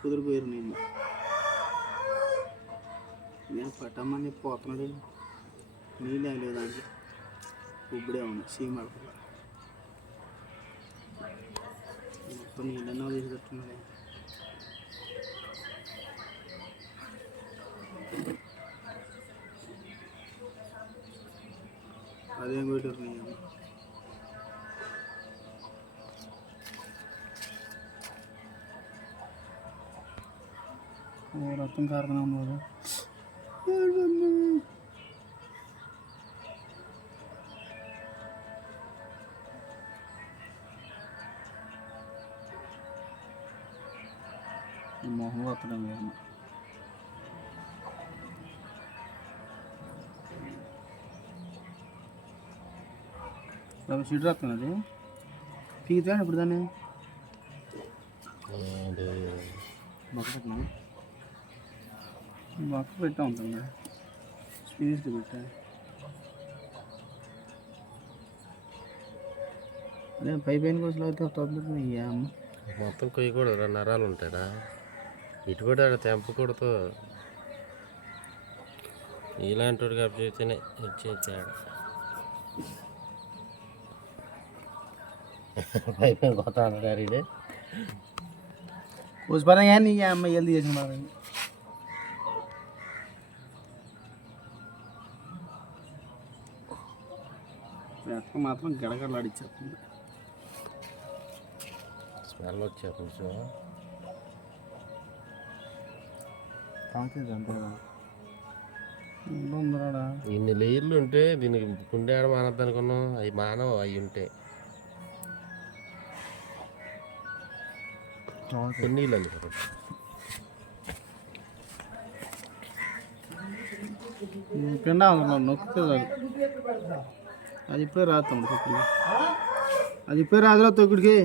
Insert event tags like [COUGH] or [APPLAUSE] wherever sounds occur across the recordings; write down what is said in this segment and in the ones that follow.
కుదిరిపోయారు నేను నేను పట్టమని పోతున్నాడు నీళ్ళు లేదు దాంట్లో ఇప్పుడే ఉంది సీమ మొత్తం నీళ్ళన్నా తీసుకొట్టున్నాడు అదేం కొట్టారు నేను రక్తం కారణం ఉన్నారు మొహం వత్తడం లేదు సీట్ రాస్తాను అది పీకుతా ఇప్పుడు దాన్ని మొక్క పెట్టినా మొక్క పెట్టా ఉంటుంది స్పీడ్ పెట్టా. అదే పై పైన కోసం అయితే తొందరగా మొత్తం కొయ్యకూడదు నరాలు ఉంటాడా ఇటు కూడా ఆడ తెంపకూడదు ఇలాంటి వాడికి అప్పు చేస్తేనే ఇచ్చేసాడు పైపు కొత్త అంటారు ఇదే కోసిపోతాం కానీ ఈ అమ్మ హెల్తీ ఎక్క మాత్రం గడగడలాడిచ్చేస్తుంది. స్మెల్ వచ్చా కొంచెం తాగుతుంది అంతే ఉందరాడా ఇన్ని లేయర్లు ఉంటే దీనికి గుండె ఆడ మానద్దు అనుకున్నాం అవి మానవు అవి ఉంటే. కొన్ని పిండా ఉంది నొక్కితే చాలు. అది ఇప్పుడే రాస్తాం తొక్కుడికి. అది ఇప్పుడే రాదురా తొక్కుడికి.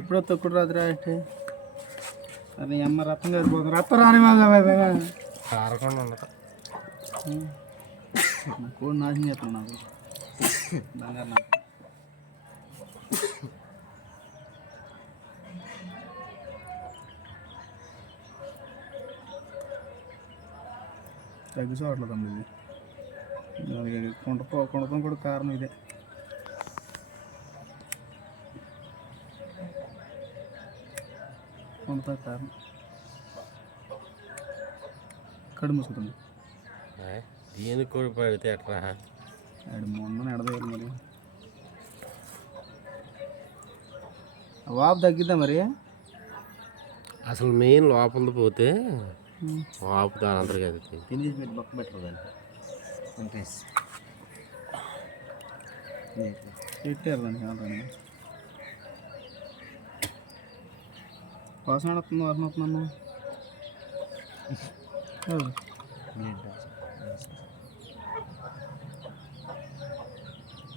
ఇప్పుడే తొక్కుడు రాదురా అంటే. అరే అమ్మ రత్నం కలిసిపోతుంది రత్తం రాని మాగా కారకుండా ఉండదు. కోడి నాశనం చేస్తాను నాకు. బంగారు తగ్గి చూడలేదు ఇది. అది కొండ కొండతం కూడా కారణం ఇదే. కొండతో కారణం. కడు మూసుకుతుంది. ఏ? దీనికి కూడా పడితే ఎట్రా ఆడు మొన్న ఎడదేయాలి మరి. వాపు తగ్గిద్దా మరి? అసలు మెయిన్ లోపలికి పోతే ఆపుతాను అందరికీ అది తినేసి పెట్టి బొక్క పెట్టరు అంటే వెంకటేష్ పెట్టారు దానికి ఆల్రెడీ వాసన వస్తుంది వాసన వస్తున్నాను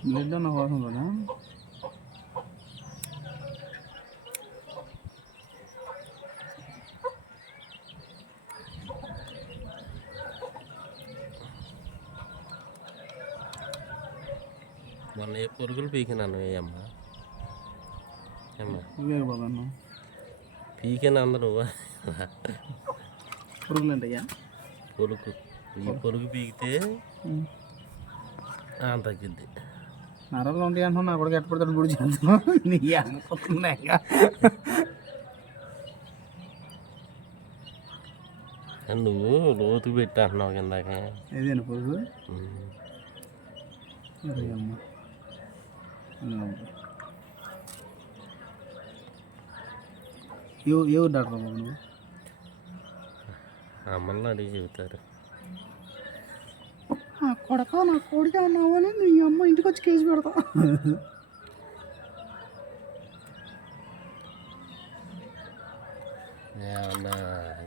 బ్లడ్ అన్న వాసన కదా మొన్న ఏ పురుగులు పీకినాను ఏ అమ్మ? అమ్మ ఇవే బాబా అన్న పీకిన అందరూ పురుగులు అంటయ్యా పొరుగు. ఈ పొరుగు. పీకితే ఆ, తగ్గిద్ది. నరాలు ఉంటాయి అంటున్నా నా కూడా ఎట్టపడతాడు గుడి చేస్తాను నీ అనుకుంటున్నాయి అని నువ్వు లోతుకు పెట్టి అంటున్నావు కిందాక. ఏదైనా పురుగు? అమ్మ. ఏ ఊరు డాక్టర్ బాబు నువ్వు? అమ్మల్ని అడిగి చెబుతారు. నా కొడక నా కొడుకు అన్నావు అని నీ అమ్మ ఇంటికి వచ్చి కేసు పెడతా.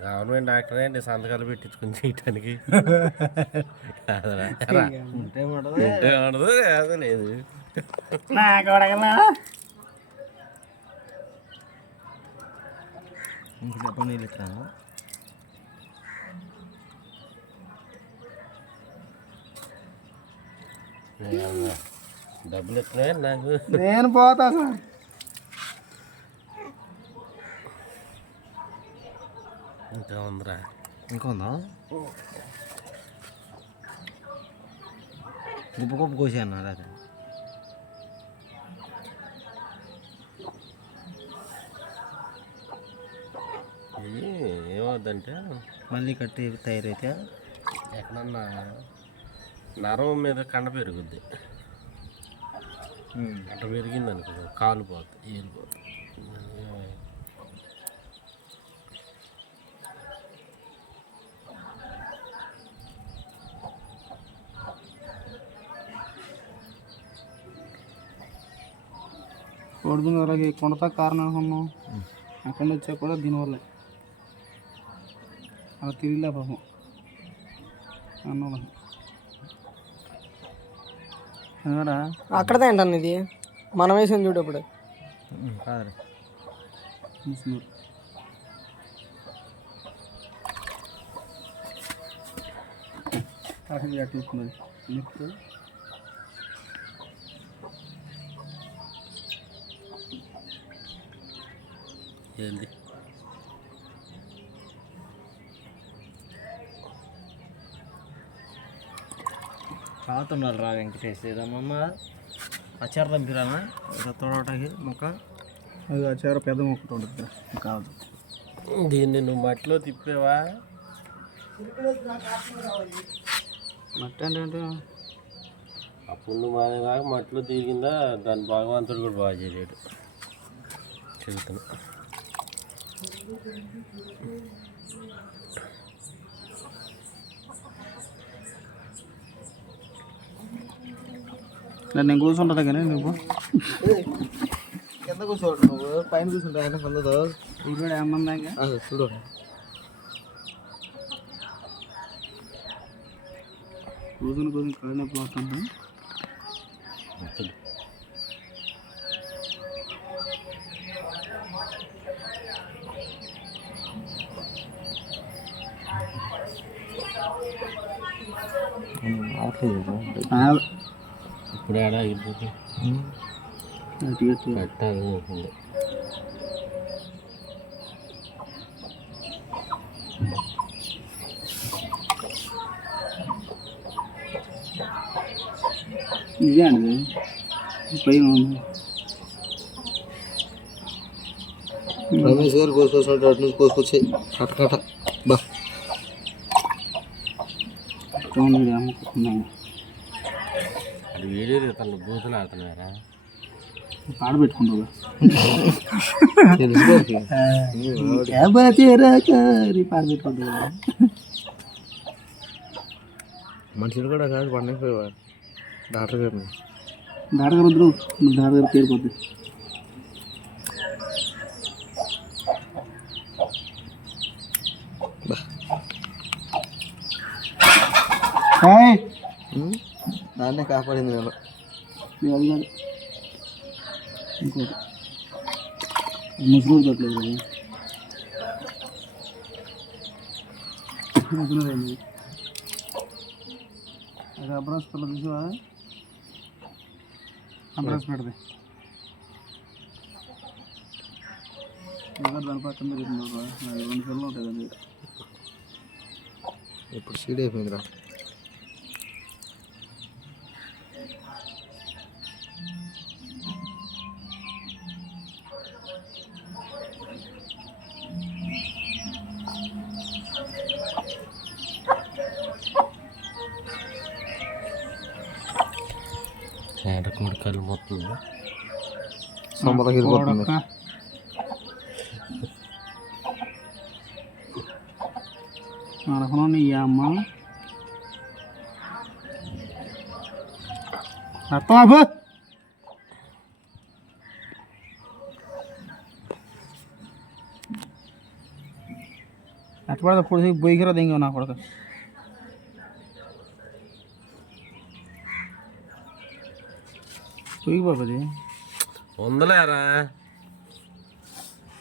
గవర్నమెంట్ డాక్టర్ ఏంటి సంతకాలు పెట్టించుకుని చేయటానికి. [LAUGHS] ఉంటే ఉండదు లేదు. లేదు నా కొడకలా ఇంక డబ్బా నీళ్ళు ఇస్తాను ఏమన్నా డబ్బులు ఎత్తున్నాయి నాకు నేను పోతా సార్ ఇంకా ఉందిరా ఇంకా ఉందా గుప్ప గుప్ప కోసి అన్నారు అది ఏమవుద్దంటే మళ్ళీ కట్టి తయారైతే ఎక్కడన్నా నరం మీద కండ పెరుగుద్ది. అట్లా పెరిగింది అనుకో కాలు పోతుంది ఏలు పోతుంది కొడుతుంది అలాగే కొడతా కారణం అనుకున్నాం అక్కడి నుంచి వచ్చా కూడా దీనివల్లే. తిరిగిలే పాపం. అన్నోళ్ళ అదేరా అక్కడదే ఏంటన్న ఇది. మనం వేసింది చూడు ఇప్పుడు కాదు చూస్తున్నారు కాఫీ అటు చూస్తున్నది నెక్స్ట్. ఏంది? కాతున్నారు రా వెంకటేష్. ఏదమ్మమ్మ అచ్చారు తంపిరానా తోడటాకి మొక్క. అది వచ్చారు పెద్ద మొక్కటి ఉంటుంది కాదు. దీన్ని నువ్వు మట్టిలో తిప్పేవా? మట్టి అంటే అప్పుడు నువ్వు మానేదాకా మట్టిలో దిగిందా దాని భగవంతుడు కూడా బాగా చేయలేడు. చెబుతున్నా. నేను కూర్చుంటాను కానీ నువ్వు కింద కూర్చోడు నువ్వు. పైన కూర్చుంటా ఆయన పొందదు ఇప్పుడు ఏమన్నా చూడు. కూర్చుని కూర్చుని కాళ్ళు నొప్పి వస్తుంది? వద్దు. ఇప్పుడు ఏడా అయిపోతుంది అటు ఇటు పెట్టాలి ఉంటుంది ఇదే అండి పైన ఉంది రమేష్ గారు కోసుకొచ్చినట్టు అటు నుంచి కోసుకొచ్చి కట కట బా చూడండి అమ్ముకుంటున్నాను అది వీడియో తను బూతులు ఆడుతున్నారా పాడ పెట్టుకుంటావు తెలుసు పాడ పెట్టుకుంటావు మనుషులు కూడా కాదు పండైపోయేవాడు డాక్టర్ గారిని దాడగారు వద్దు దాడగారు పేరుపోద్ది హాయ్ దాన్నే కాపాడింది నేను అది కాదు. ఇంకోటి. దొరకలేదు కదా. అది అబ్రాస్ పిల్ల చూసావా? అబ్రాస్ పెడదే ఎవరు దాని పక్కన తిరుగుతున్నారు రెండు ఉంటాయి కదా ఇప్పుడు సీడ్ అయిపోయిందిరా. ఏడకూడి కళ్ళు మొత్తం సొంబలకి వెళ్ళిపోతుంది కొడక. అనుకున్నా నీ అమ్మ అర్థం అబ్బు అట్లా పడదు పొడి బొయ్యిరా దింగ నా కొడక పొయ్యి పడుతుంది ఉందలేరా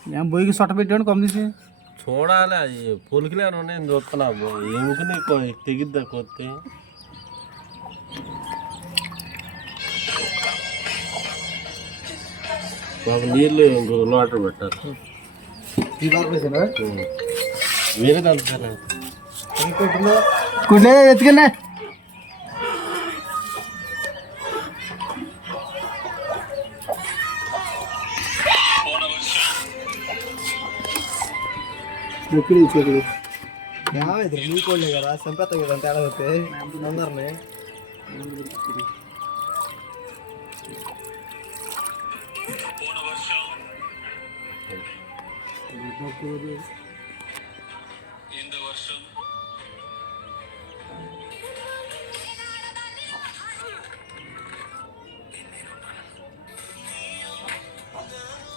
ఏం బొయ్యికి సొట్ట పెట్టాడు కొమ్మిసి చూడాలి అది పొలికిలేను నేను చూస్తున్నా ఏమికి నీకు తెగిద్దా కొత్త మాకు నీళ్ళు ఇంకొక లోటర్ పెట్టారు ఈ కార్పొరేషనా ఉం. వేరే దాంట్లో ఇంకోటిందా కుట్లే ఎత్తుకెళ్ళే ఎప్పుడు ఇచ్చేది ఏమైంది నీ కోళ్ళే కదా చంపేస్తా కదా అంటే ఎలాగైతే అందరిని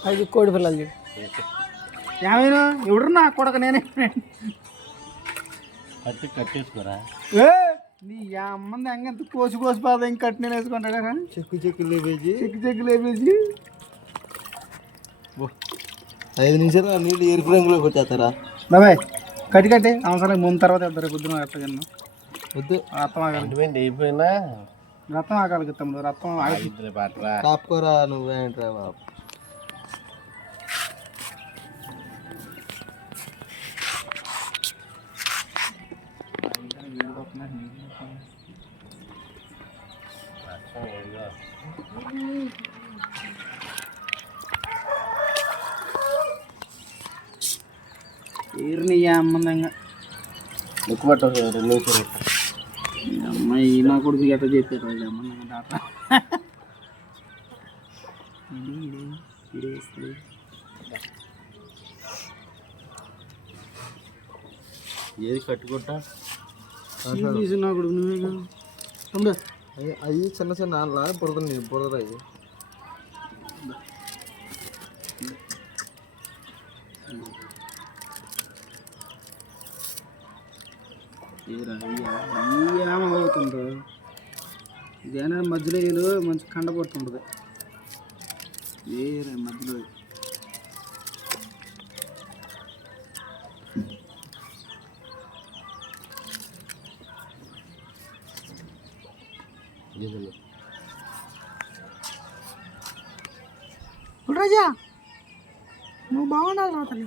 అది కోడి పిల్లలు చూడు ఏమైనా? ఎవడు నా కొడక నేనే. కట్టి కట్టేసుకోరా ఏ? నీ అమ్మంది ఎంగంత కోసి కోసి పాద ఇంక కట్టి నేను వేసుకుంటాడా చెక్కు చెక్కు లేపేసి. చెక్కి చెక్కి లేపేసి. ఐదు నిమిషాలు నీళ్ళు ఎరుపు రంగులోకి వచ్చేస్తారా బాబాయ్ కట్టి కట్టి. అవసరం ముందు తర్వాత వెళ్తారు పొద్దున ఎట్టగలను వద్దు. రక్తం ఆగాలి. అటువంటి అయిపోయినా రక్తం ఆగాలి తమ్ముడు రక్తం ఆగి ఇద్దరు పట్టరా కాపుకోరా నువ్వేంట్రా బాబు? ఏరు నీ అమ్మందంగా. ఎక్కువ రెండు అమ్మాయి నా కొడుకు చెప్పారు అమ్మందంగా డాక్టర్ ఏది కట్టుకుంటా? నా కొడుకు నువ్వే కదా అవి చిన్న చిన్న అలా బురదని బురద అవి ఏరా ఇదేనా మధ్యలో మంచి కండ పడుతుంటుంది ఏరా మధ్యలో. రాజా నువ్వు బాగున్నావు రా తల్లి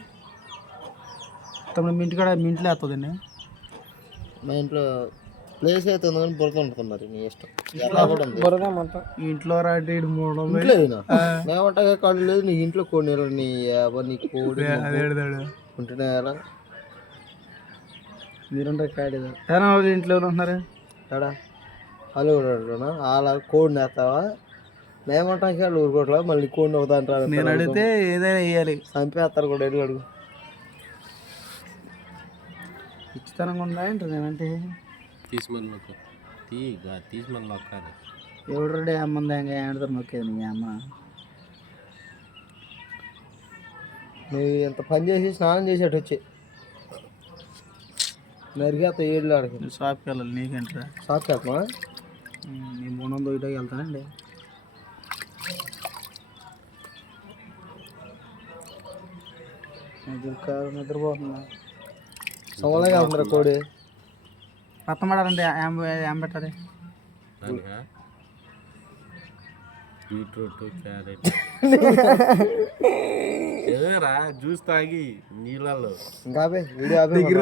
తమ్ముడు మీ ఇంటికాడ మీ ఇంట్లో వేస్తుందండి మా ఇంట్లో ప్లేస్ అయితే ఉంది కానీ బురద ఉంటుంది మరి నీ ఇష్టం. ఎలా కూడా ఉంది ఇంట్లో రాటి మూడు ఇంట్లో మేమంటగా కాళ్ళు లేదు నీ ఇంట్లో కోడి నీ అవ్వ నీ కోడి ఉంటేనే ఎలా మీరుంటే కాడేదా. వాళ్ళు ఇంట్లో ఎవరు ఉంటున్నారు? ఎడా? వాళ్ళు కూడా అలా కోడిని వేస్తావా? మేమంటాం వాళ్ళు ఊరుకోవట్లా మళ్ళీ కోడిని అవుతా నేను అడిగితే ఏదైనా వేయాలి. చంపేస్తారు కూడా ఎడుగు అడుగు. ఇచ్చితనంగా ఉందా ఏంటి నేనంటే తీసి మళ్ళీ నొక్కు. తీ గా తీసి మళ్ళీ నొక్కాలి. ఎవడు అమ్మంది ఇంకా ఏడుతారు నొక్కేది మీ అమ్మ. నువ్వు ఇంత పని చేసి స్నానం చేసేట్టు వచ్చి. నరిగేత ఏళ్ళు ఆడికి. షాప్కి వెళ్ళాలి నీకేంట్రా? షాక్ చేస్తామా నీ మూడు వందలు ఇటకి వెళ్తానండి నిద్ర నిద్రపోతున్నా సోమలాగా ఉందిరా కోడి. రత్తం పడాలంటే ఏం ఏం పెట్టాలి? దానికా? Beetroot carrot. ఏరా జ్యూస్ తాగి నీళ్ళల్లో. ఇంకా వీడియో దగ్గర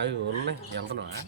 అవి ఉన్నాయి వెళ్తున్నావా